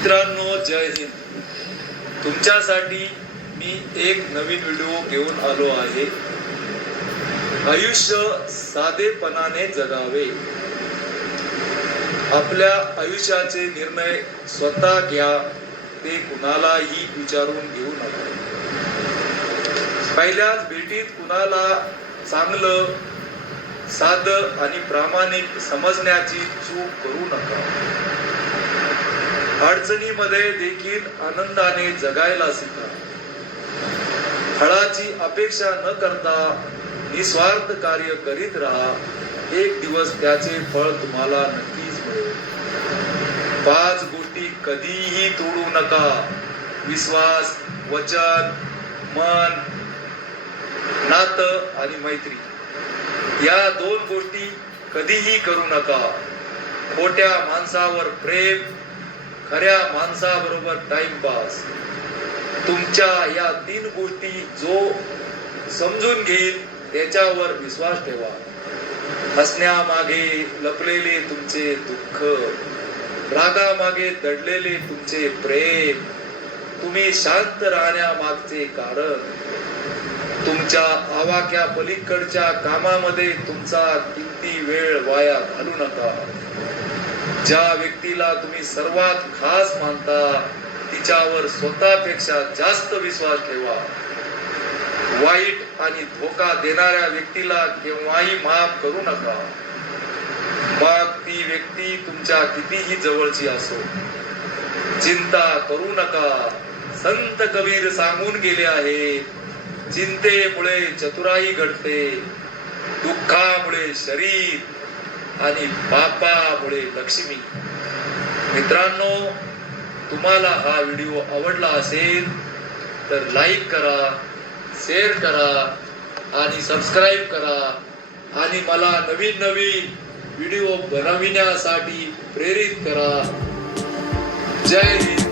मित्रांनो जय हिंद. तुमच्यासाठी मी एक नवीन व्हिडिओ घेऊन आलो आहे. आयुष्य साधेपणाने जगावे. आपल्या आयुष्याचे निर्णय स्वतः घ्या ते कुणालाही विचारून घेऊ नका. पहिल्याच भेटीत कुणाला चांगलं साध आणि प्रामाणिक समजण्याची चूक करू नका. अडचणीमध्ये देखील आनंदाने जगायला शिका. फळाची अपेक्षा न करता निस्वार्थ कार्य करीत राहा. एक दिवस त्याचे फळ तुम्हाला नक्कीच मिळेल. पाच गोष्टी कधीही तोडू नका. विश्वास वचन मन नातं आणि मैत्री. या दोन गोष्टी कधीही करू नका. खोट्या माणसावर प्रेम खऱ्या माणसाबरोबर टाइमपास तुमच्या या तीन गोष्टी जो समजून घेईल त्याच्यावर विश्वास ठेवा. हसण्यामागे लपलेले तुमचे दुःख रागामागे दडलेले तुमचे प्रेम तुम्ही शांत राहण्यामागचे कारण तुमच्या आवाक्या पलीकडच्या कामामध्ये तुमचा किती वेळ वाया घालू नका. ज्या व्यक्तीला तुम्ही सर्वात खास मानता तिच्यावर स्वतःपेक्षा जास्त विश्वास ठेवा. वाईट आणि धोका देणाऱ्या व्यक्तीला केव्हाही माफ करू नका. मग ती व्यक्ती तुमच्या कितीही जवळची असो. चिंता करू नका. संत कबीर सांगून गेले आहे चिंतेमुळे चतुराई घडते दुःखामुळे शरीर आणि बापामुळे लक्ष्मी. मित्रांनो तुम्हाला हा व्हिडिओ आवडला असेल तर लाईक करा शेअर करा आणि सबस्क्राईब करा. आणि मला नवीन नवीन व्हिडिओ बनविण्यासाठी प्रेरित करा. जय हिंद.